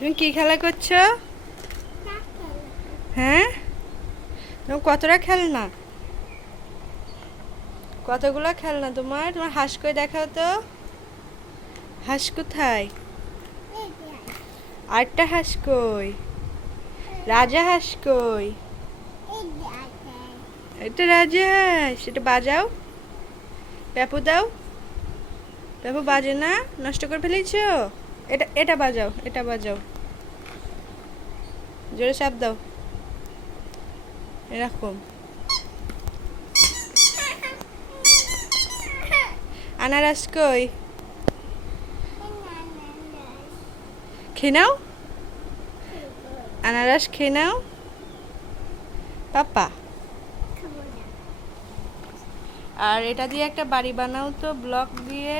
তুমি কি খেলা করছো? হ্যাঁ, তোমার কতটা খেলনা? কতগুলো খেলনা তোমার? তোমার হাঁস কই দেখাও তো। হাঁস কোথায়? আরেকটা হাঁস কই? রাজা হাঁস কই? এটা রাজা হাঁস, এটা বাজাও। পেপু দাও। পেপু বাজে না, নষ্ট করে ফেলেছো। এটা এটা বাজাও, এটা বাজাও। জোরে চাপ দাও, এরকম। আনারস কই? খেয়ে নাও, আনারস খেয়ে নাও পাপা। আর এটা দিয়ে একটা বাড়ি বানাও তো, ব্লক দিয়ে।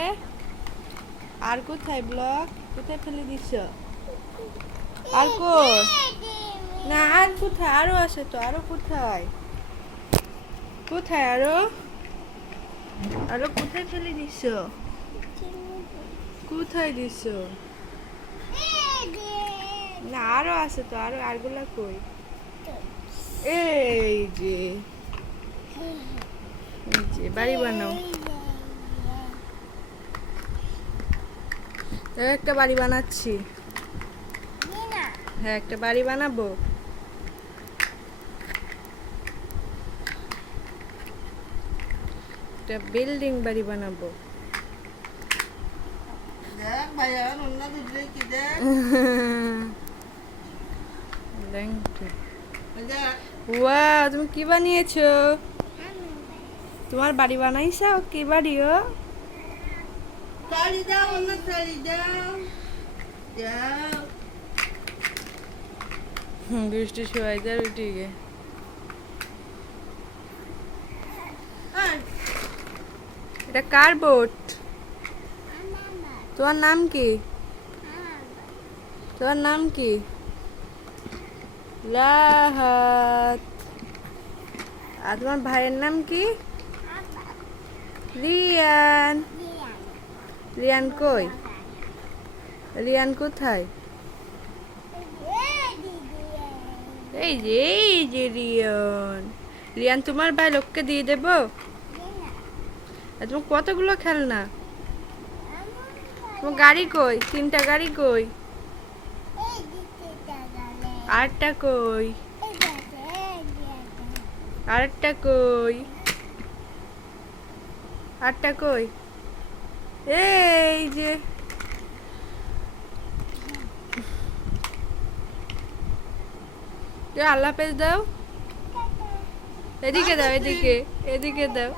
আর কোথায় ব্লক? কোথায় ফেলে দিছ? আর কই? না, আর কোথায়? আরো আছে তো, আরো কোথায়? কোথায় আরো? আরো কোথায় ফেলে দিছ? কোথায় দিছ? না, আরো আছে তো, আরো আরগুলা কই? এই যে, এই যে বাড়ি বানাও। একটা বাড়ি বানাচ্ছি। হ্যাঁ, একটা বাড়ি বানাবো। একটা বিল্ডিং বাড়ি বানাবো। ওয়াও, তুমি কি বানিয়েছো? তোমার বাড়ি বানাইছো? কি বাড়িও? তালি দাও, অন্য তালি দাও। দাও। বৃষ্টি শোয়াই দেয় উঠিকে। এটা কার বোট? তোমার নাম কি? তোমার নাম কি? রাহাত। আর তোমার ভাইয়ের নাম কি? রিয়ান। রিয়ান কই? রিয়ান কোথায়? এই যে, এই যে রিয়ান। রিয়ান তোমার ভাই, লোককে দিয়ে দেবো। আর তোমার কতগুলো খেলনা? তোমার গাড়ি কই? 3টা গাড়ি কই? আরেকটা কই? আরেকটা কই? আরেকটা কই? এই যে। আল্লাহ হাফেজ দাও। এদিকে দাও, এদিকে, এদিকে দাও।